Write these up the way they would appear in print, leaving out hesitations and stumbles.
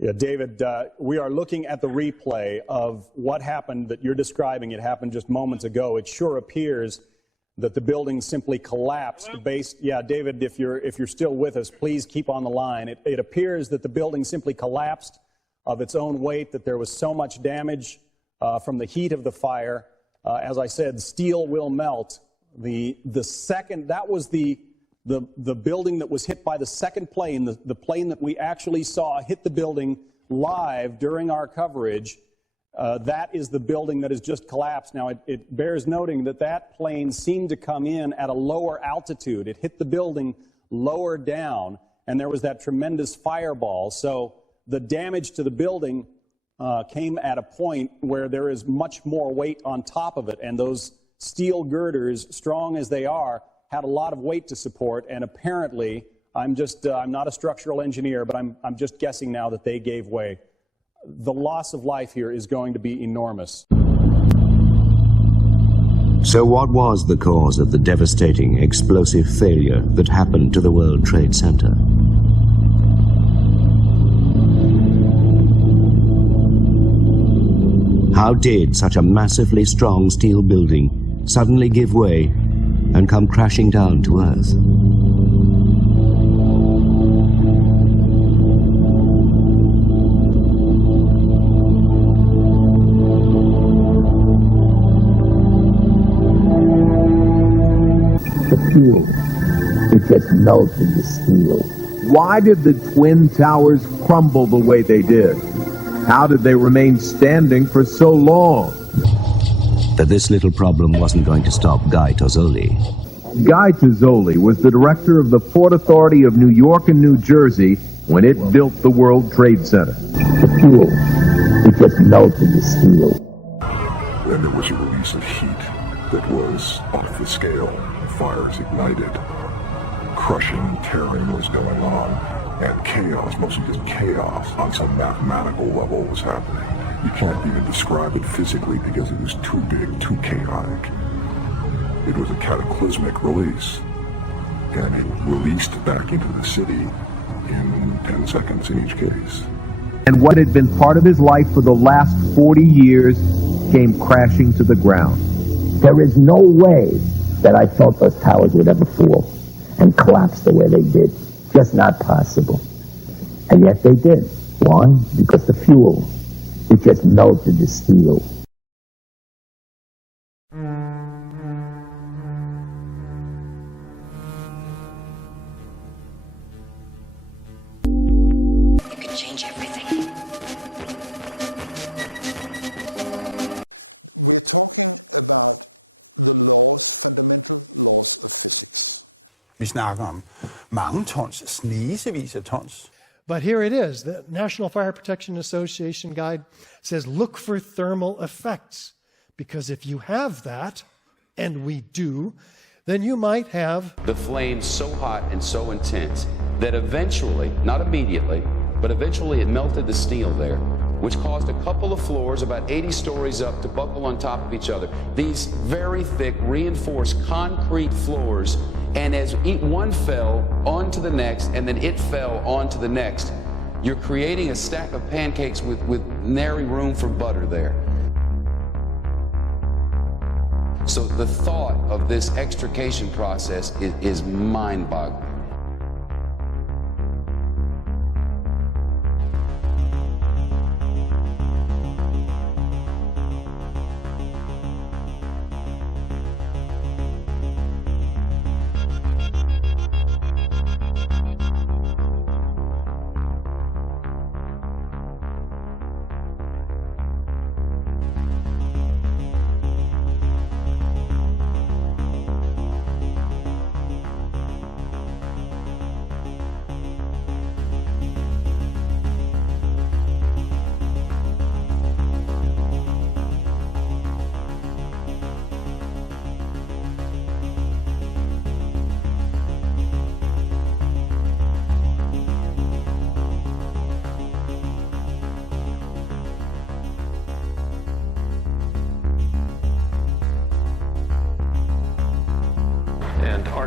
Yeah, David, we are looking at the replay of what happened that you're describing. It happened just moments ago. It sure appears that the building simply collapsed yeah, David, if you're still with us, please keep on the line. It appears that the building simply collapsed of its own weight, that there was so much damage from the heat of the fire. As I said, steel will melt. That was the building that was hit by the second plane, the plane that we actually saw hit the building live during our coverage. That is the building that has just collapsed. Now, it bears noting that that plane seemed to come in at a lower altitude. It hit the building lower down, and there was that tremendous fireball. So the damage to the building came at a point where there is much more weight on top of it, and those steel girders, strong as they are, had a lot of weight to support, and apparently, I'm not a structural engineer, but I'm just guessing now that they gave way. The loss of life here is going to be enormous. So what was the cause of the devastating explosive failure that happened to the World Trade Center? How did such a massively strong steel building suddenly give way and come crashing down to Earth? The fuel, it just melted the steel. Why did the Twin Towers crumble the way they did? How did they remain standing for so long? That this little problem wasn't going to stop Guy Tozzoli. Guy Tozzoli was the director of the Port Authority of New York and New Jersey when it built the World Trade Center. The fuel, it just melted the steel. Then there was a release of heat that was off the scale. The fires ignited. Crushing, tearing was going on, and chaos, mostly just chaos, on some mathematical level was happening. You can't even describe it physically because it was too big, too chaotic. It was a cataclysmic release, and it released back into the city in 10 seconds in each case. And what had been part of his life for the last 40 years came crashing to the ground. There is no way that I thought those towers would ever fall and collapse the way they did. Just not possible. And yet they did. Why? Because the fuel, it just melted the steel. You can change everything. Vi snakker om mange tons, snesevis af tons. But here it is. The National Fire Protection Association guide says, look for thermal effects. Because if you have that, and we do, then you might have the flame so hot and so intense that eventually, not immediately, but eventually it melted the steel there, which caused a couple of floors about 80 stories up to buckle on top of each other. These very thick, reinforced concrete floors, and as one fell onto the next, and then it fell onto the next, you're creating a stack of pancakes with nary room for butter there. So the thought of this extrication process is mind-boggling.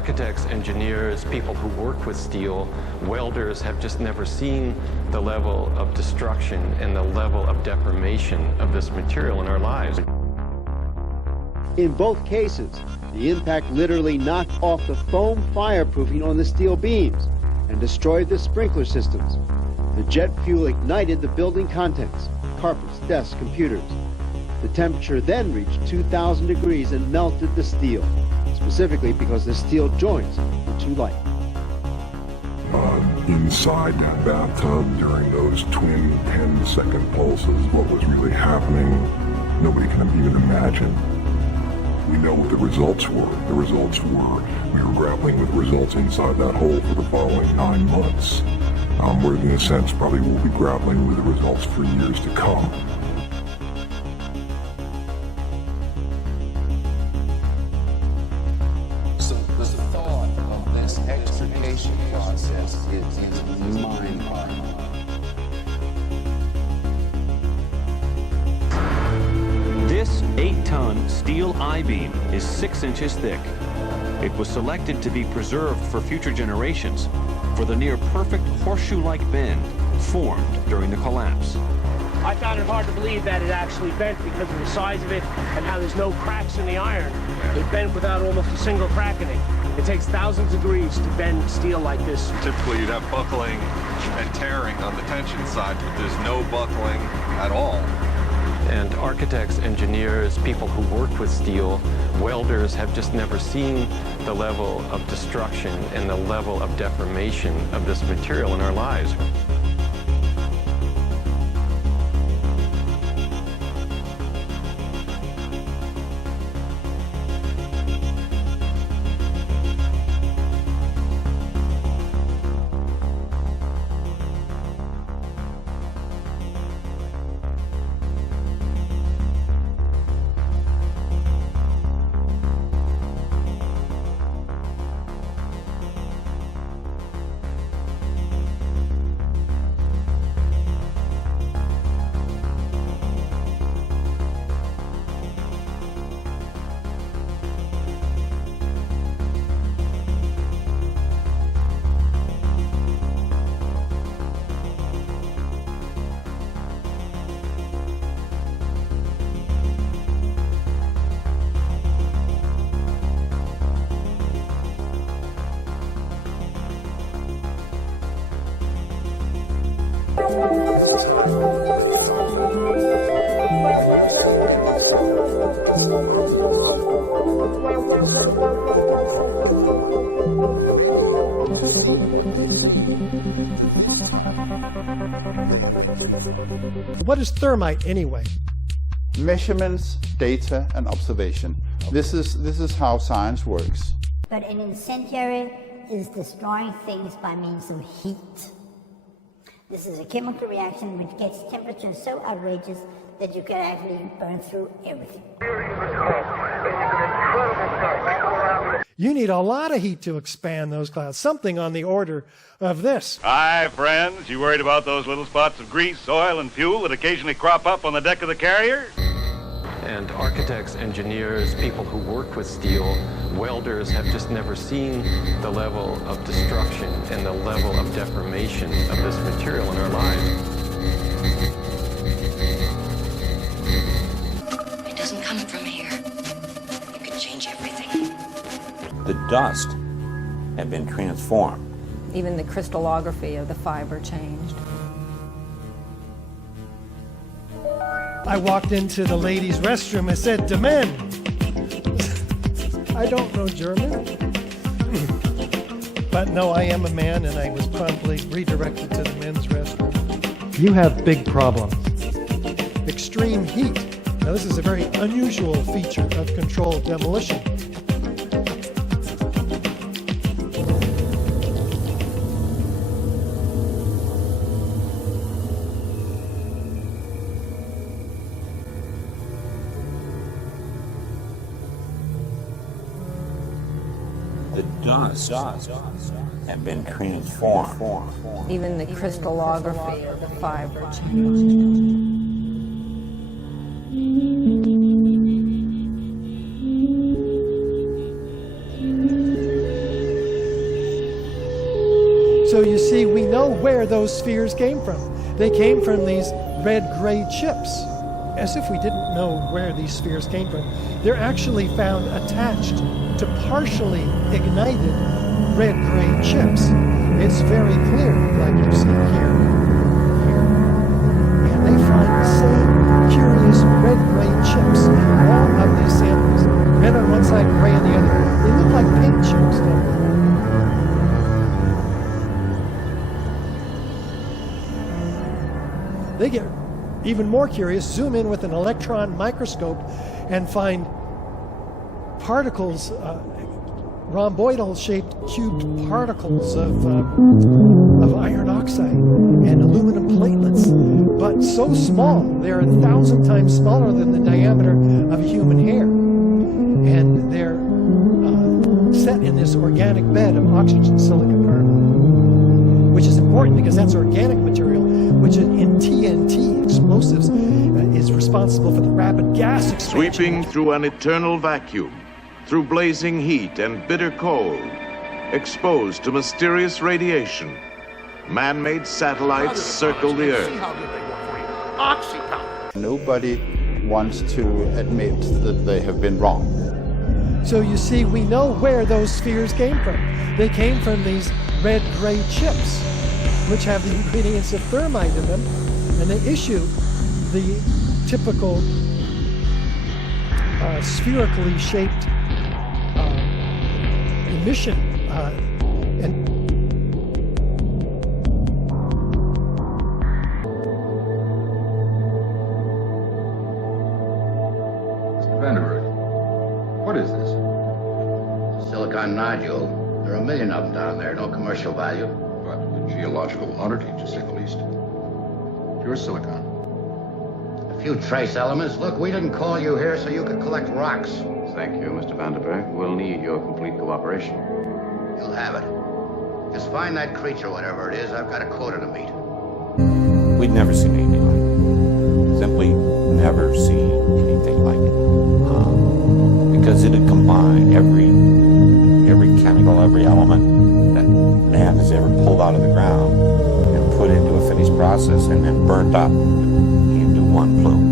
architects, engineers, people who work with steel, welders have just never seen the level of destruction and the level of deformation of this material in our lives. In both cases, the impact literally knocked off the foam fireproofing on the steel beams and destroyed the sprinkler systems. The jet fuel ignited the building contents, carpets, desks, computers. The temperature then reached 2,000 degrees and melted the steel, specifically because the steel joints were too light. Inside that bathtub during those twin 10-second pulses, what was really happening, nobody can even imagine. We know what the results were. The results were we were grappling with results inside that hole for the following 9 months. Where in a sense probably we'll be grappling with the results for years to come. So the thought of this extrication process is mind-boggling. This 8-ton steel I-beam is 6 inches thick. It was selected to be preserved for future generations for the near-perfect horseshoe-like bend formed during the collapse. I found it hard to believe that it actually bent because of the size of it and how there's no cracks in the iron. It bent without almost a single crack in it. It takes thousands of degrees to bend steel like this. Typically you'd have buckling and tearing on the tension side, but there's no buckling at all. And architects, engineers, people who work with steel, welders have just never seen the level of destruction and the level of deformation of this material in our lives. What is thermite anyway? Measurements, data, and observation. This is how science works. But an incendiary is destroying things by means of heat. This is a chemical reaction which gets temperature so outrageous that you can actually burn through everything. You need a lot of heat to expand those clouds, something on the order of this. Hi, friends. You worried about those little spots of grease, oil, and fuel that occasionally crop up on the deck of the carrier? And architects, engineers, people who work with steel, welders have just never seen the level of destruction and the level of deformation of this material in our lives. It doesn't come from here. It could change everything. The dust had been transformed. Even the crystallography of the fiber changed. I walked into the ladies' restroom and said, "De men." I don't know German. But no, I am a man, and I was promptly redirected to the men's restroom. You have big problems. Extreme heat. Now, this is a very unusual feature of controlled demolition. The dust had been transformed. Even the crystallography of the fiber changed. those spheres came from. They came from these red-gray chips. As if we didn't know where these spheres came from. They're actually found attached to partially ignited red-gray chips. It's very clear, like you see here. And they find the same curious red-gray chips in all of these samples. Red on one side, gray on the other. They look like pink chips, don't they? They get even more curious, zoom in with an electron microscope and find particles, rhomboidal-shaped cubed particles of iron oxide and aluminum platelets, but so small, they're 1,000 times smaller than the diameter of a human hair. And they're set in this organic bed of oxygen silicon carbon, which is important because that's organic material, which in TNT explosives is responsible for the rapid gas expansion. Sweeping through an eternal vacuum, through blazing heat and bitter cold, exposed to mysterious radiation, man-made satellites circle the Earth. Nobody wants to admit that they have been wrong. So you see, we know where those spheres came from. They came from these red-gray chips, which have the ingredients of thermite in them, and they issue the typical spherically shaped emission. Mr. Vandenberg, what is this? Silicon nodule. There are a million of them down there, no commercial value. But a geological oddity, to say the least. Pure silicon. A few trace elements. Look, we didn't call you here so you could collect rocks. Thank you, Mr. Vandenberg. We'll need your complete cooperation. You'll have it. Just find that creature, whatever it is. I've got a quota to meet. We'd never seen anything like it. Simply never seen anything like it. Because it had combined every chemical, every element that man has ever pulled out of the ground and put into a finished process and then burnt up into one plume.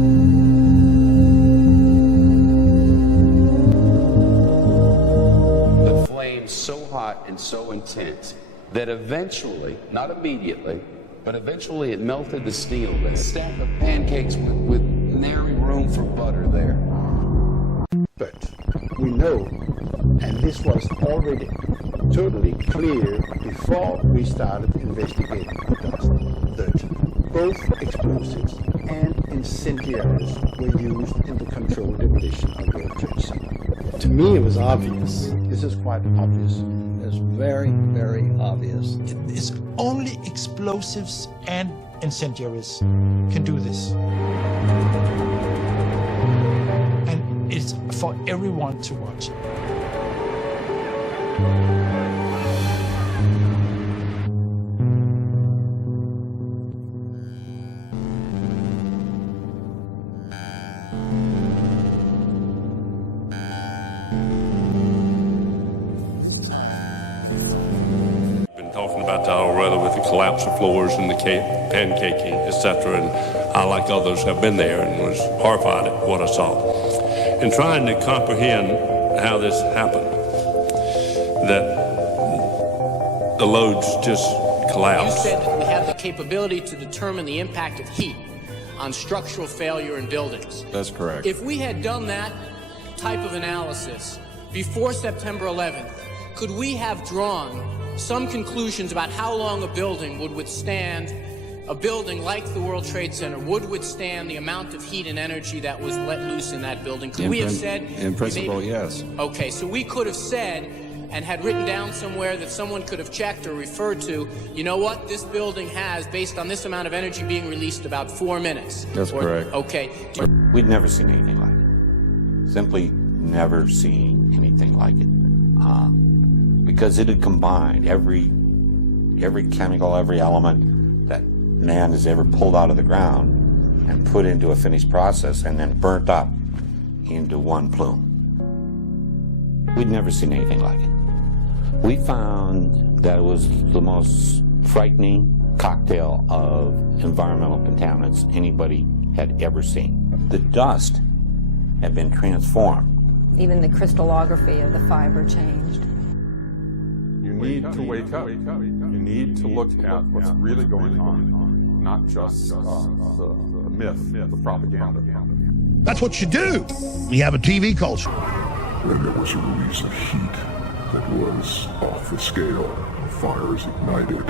The flames so hot and so intense that eventually, not immediately, but eventually it melted the steel. A stack of pancakes with nary room for butter there. But we know, and this was already totally clear before we started investigating the dust, that both explosives and incendiaries were used in the controlled demolition of World Trade Center. To me, it was obvious. This is quite obvious. It's very, very obvious. It's only explosives and incendiaries can do this. And it's for everyone to watch. Talking about that already with the collapse of floors and the pancaking, etc. And I, like others, have been there and was horrified at what I saw. In trying to comprehend how this happened, that the loads just collapsed. You said that we have the capability to determine the impact of heat on structural failure in buildings. That's correct. If we had done that type of analysis before September 11th, could we have drawn some conclusions about how long a building would withstand, a building like the World Trade Center would withstand the amount of heat and energy that was let loose in that building? Could we have said? In principle, yes. Okay, so we could have said and had written down somewhere that someone could have checked or referred to, you know what, this building has, based on this amount of energy being released, about 4 minutes. That's correct. Okay. We'd never seen anything like it. Simply never seen anything like it. Because it had combined every chemical, every element that man has ever pulled out of the ground and put into a finished process and then burnt up into one plume. We'd never seen anything like it. We found that it was the most frightening, cocktail of environmental contaminants anybody had ever seen. The dust had been transformed. Even the crystallography of the fiber changed. You need to wake up. You need to look at what's really going on, not just the myth, the propaganda. That's what you do. You have a TV culture. Then there was a release of heat that was off the scale. The fires ignited.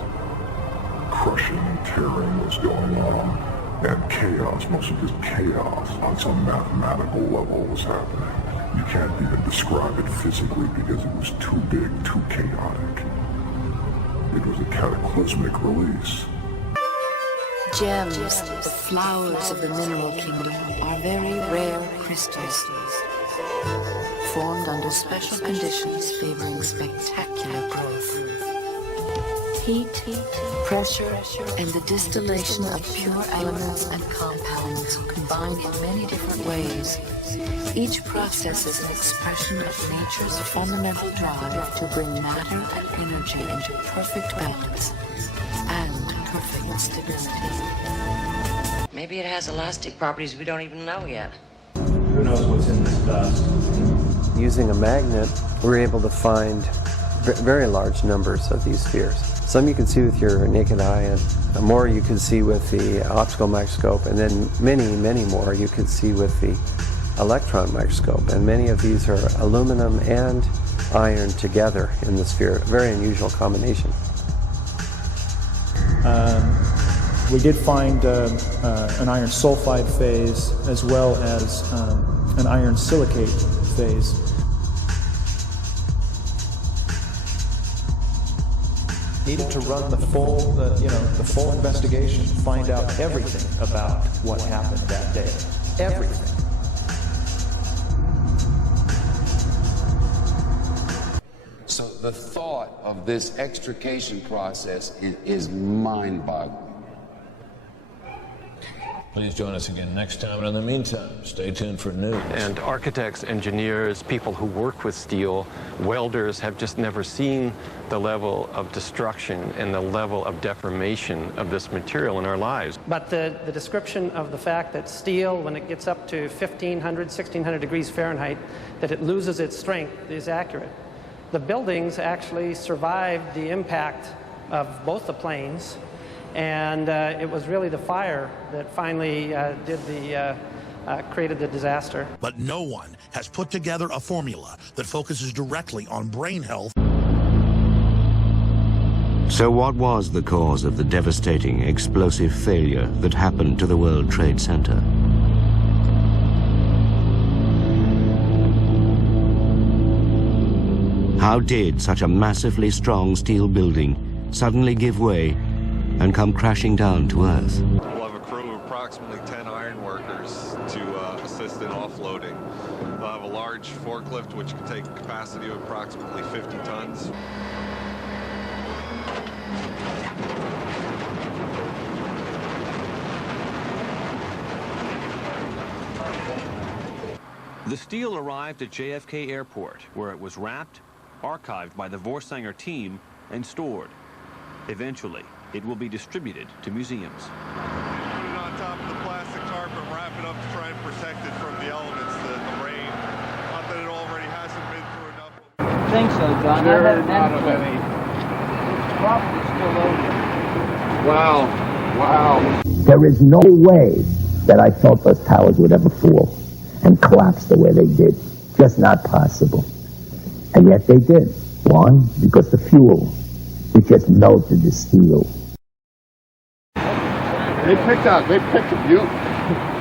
Crushing and tearing was going on. And chaos, mostly just chaos, on some mathematical level was happening. You can't even describe it physically because it was too big, too chaotic. It was a cataclysmic release. Gems, the flowers of the mineral kingdom, are very rare crystals, formed under special conditions favoring spectacular growth. Heat, pressure, and the distillation of pure elements and compounds combined in many different ways. Each process is an expression of nature's fundamental drive to bring matter and energy into perfect balance and perfect stability. Maybe it has elastic properties we don't even know yet. Who knows what's in this dust? Using a magnet, we're able to find very large numbers of these spheres. Some you can see with your naked eye, and more you can see with the optical microscope, and then many more you can see with the electron microscope. And many of these are aluminum and iron together in the sphere. A very unusual combination. We did find an iron sulfide phase as well as an iron silicate phase. Needed to run the full investigation, find out everything about what happened that day. Everything. So the thought of this extrication process is mind-boggling. Please join us again next time, and in the meantime, stay tuned for news. And architects, engineers, people who work with steel, welders have just never seen the level of destruction and the level of deformation of this material in our lives. But the description of the fact that steel, when it gets up to 1,500, 1,600 degrees Fahrenheit, that it loses its strength is accurate. The buildings actually survived the impact of both the planes, and it was really the fire that finally created the disaster. But no one has put together a formula that focuses directly on brain health. So what was the cause of the devastating explosive failure that happened to the World Trade Center? How did such a massively strong steel building suddenly give way and come crashing down to Earth? We'll have a crew of approximately 10 iron workers to assist in offloading. We'll have a large forklift which can take a capacity of approximately 50 tons. The steel arrived at JFK Airport, where it was wrapped, archived by the Vorsanger team, and stored. Eventually, it will be distributed to museums. Put it on top of the plastic tarp and wrap it up to try and protect it from the elements, the rain. Not that it already hasn't been through enough. I think so, John. Sure, I haven't not of been any. It's probably still loaded. Wow. Wow. There is no way that I thought those towers would ever fall and collapse the way they did. Just not possible. And yet they did. Why? Because the fuel, it just melted the steel. They picked a beautiful.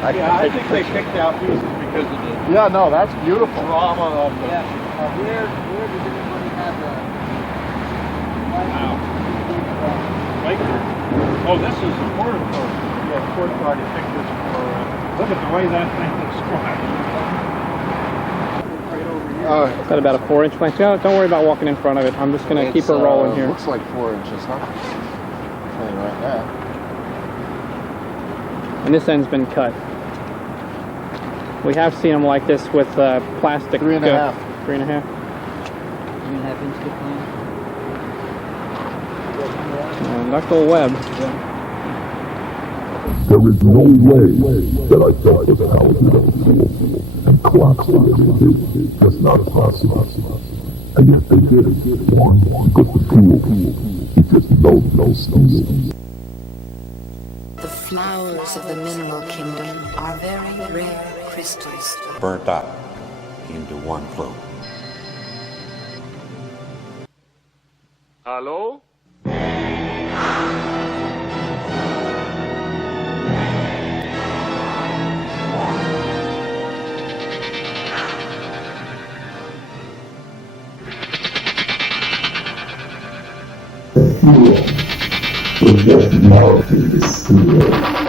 I think they picked out pieces because of the. Yeah, no, that's beautiful. Drama of the. Yeah. Where does anybody have that? Wow. Right there. Oh, this is a port card. Yeah, port card. You picked this for. Look at the way that thing is squashed. It's got about a 4-inch plank. Yeah, don't worry about walking in front of it. I'm just going to keep her rolling here. Looks like 4 inches, huh? Right now. And this end's been cut. We have seen them like this with plastic. 3.5. 3.5. 3.5 inch thick line. Ductile web. There is no way that I thought those towers would ever fall and collapse the way they did. Just not possible. And yet they did. One, because the fuel is just no steel. The flowers of the mineral kingdom are very rare crystals. Burnt out into one float. Hello? The fuel is just melting the steel.